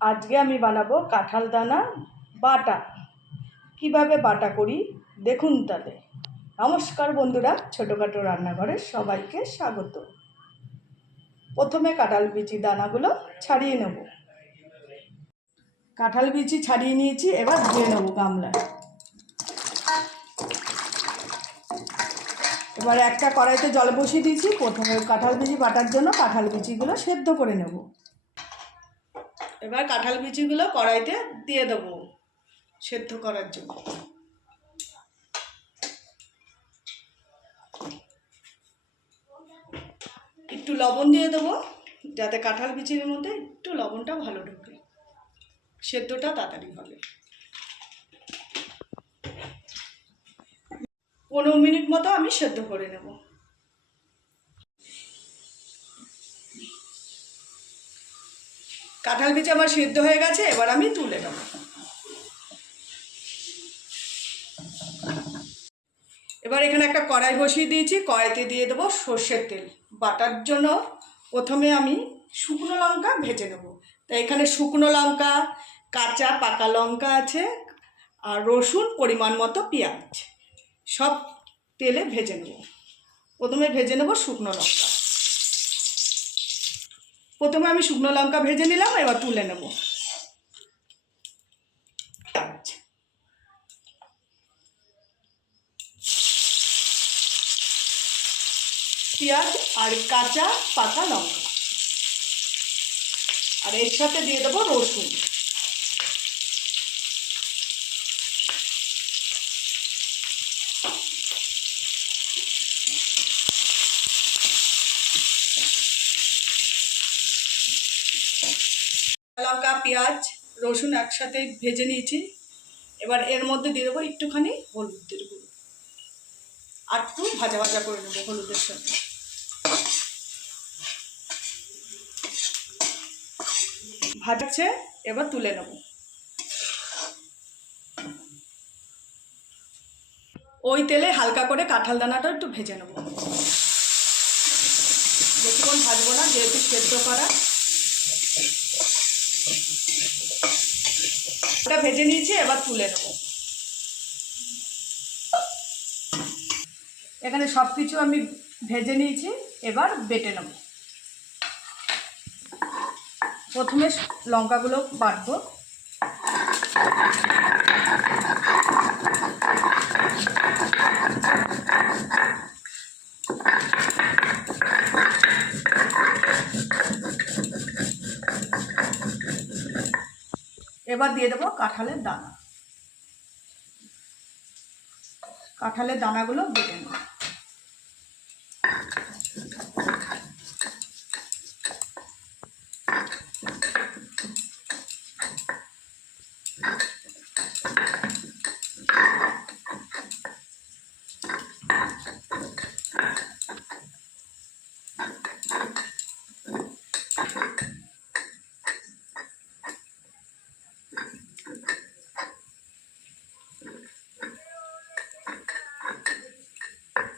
আজকে আমি বানাবো কাঁঠাল দানা বাটা। কিভাবে বাটা করি দেখুন তাহলে। নমস্কার বন্ধুরা, ছোটোখাটো রান্নাঘরে সবাইকে স্বাগত। প্রথমে কাঁঠাল বিচি দানাগুলো ছাড়িয়ে নেব। কাঁঠাল বিচি ছাড়িয়ে নিয়েছি, এবার ধুয়ে নেব গামলায়। এবার একটা কড়াইতে জল বসিয়ে দিয়েছি। প্রথমে কাঁঠাল বিচি বাটার জন্য কাঁঠাল বিচিগুলো সেদ্ধ করে নেব। এবার কাঁঠাল বিচিগুলো কড়াইতে দিয়ে দেবো সেদ্ধ করার জন্য। একটু লবণ দিয়ে দেবো যাতে কাঁঠাল বিচির মধ্যে একটু লবণটা ভালো ঢোকে, সেদ্ধটা তাড়াতাড়ি হবে। 15 মিনিট মতো আমি সেদ্ধ করে নেব। কাঁঠাল বিচি আমার সেদ্ধ হয়ে গেছে, এবার আমি তুলে নেব। এবার এখানে একটা কড়াই বসিয়ে দিয়েছি, কড়াইতে দিয়ে দেবো সর্ষের তেল। বাটার জন্য প্রথমে আমি শুকনো লঙ্কা ভেজে নেব। তো এখানে শুকনো লঙ্কা, কাঁচা পাকা লঙ্কা আছে, আর রসুন, পরিমাণ মতো পেঁয়াজ, সব তেলে ভেজে নেব। প্রথমে ভেজে নেব শুকনো লঙ্কা। প্রথমে আমি শুকনো লঙ্কা ভেজে নিলাম, এবার তুলে নেব। পেঁয়াজ আর কাঁচা পাকা লঙ্কা, আর এর সাথে দিয়ে দেবো রসুন। লঙ্কা, পেঁয়াজ, রসুন একসাথে ভেজে নিয়েছি। এবার এর মধ্যে দিয়ে দেবো একটুখানি হলুদের গুঁড়ো, আর একটু ভাজা ভাজা করে নেবো হলুদের সাথে। ভাজাচ্ছে, এবার তুলে নেব। ওই তেলে হালকা করে কাঁঠাল দানাটা একটু ভেজে নেব। বেশিক্ষণ ভাজবো না, যেহেতু সেদ্ধ করা। ওটা ভেজে নিয়েছি, এবার তুলে নেব। এখানে সব কিছু আমি ভেজে নিয়েছি, এবার বেটে নেব। প্রথমে লঙ্কাগুলো বাটবো। এবার দিয়ে দেবো কাঁঠালের দানা। কাঁঠালের দানাগুলো বেটে নেব।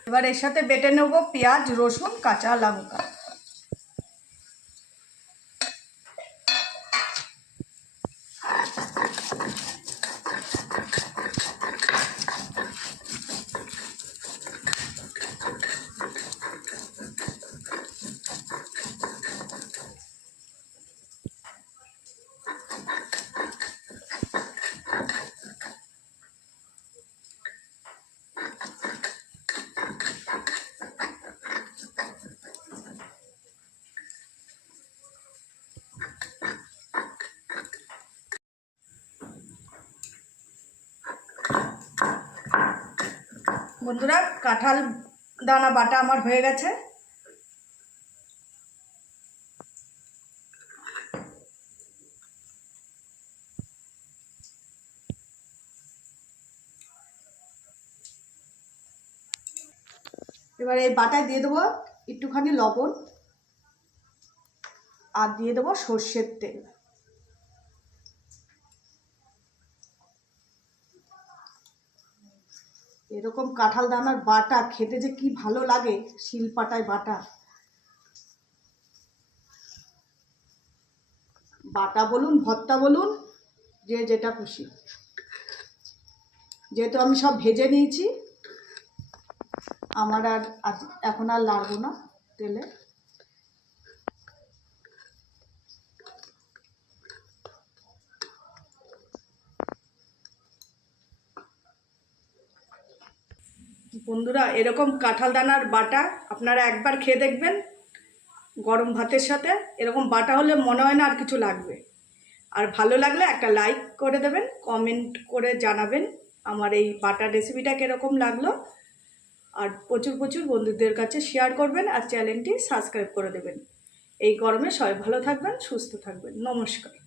এবার এর সাথে বেটে নেব পেঁয়াজ, রসুন, কাঁচা লঙ্কা। বন্ধুরা, কাঁঠাল দানা বাটা আমার হয়ে গেছে। এবার এই বাটায় দিয়ে দেবো একটুখানি লবণ, আর দিয়ে দেবো সর্ষের তেল। এরকম কাঁঠাল দানার বাটা খেতে যে কি ভালো লাগে, শিলপাটায় বাটা। বাটা বলুন ভর্তা বলুন, যে যেটা খুশি। যেহেতু আমি সব ভেজে নিয়েছি, আমার আর এখন আর লাগবো না তেলে। বন্ধুরা, এরকম কাঁঠাল দানার বাটা আপনারা একবার খেয়ে দেখবেন গরম ভাতের সাথে। এরকম বাটা হলে মনে হয় না আর কিছু লাগবে। আর ভালো লাগলে একটা লাইক করে দেবেন, কমেন্ট করে জানাবেন আমার এই বাটার রেসিপিটা কীরকম লাগলো। আর প্রচুর প্রচুর বন্ধুদের কাছে শেয়ার করবেন আর চ্যানেলটি সাবস্ক্রাইব করে দেবেন। এই গরমে সবাই ভালো থাকবেন, সুস্থ থাকবেন। নমস্কার।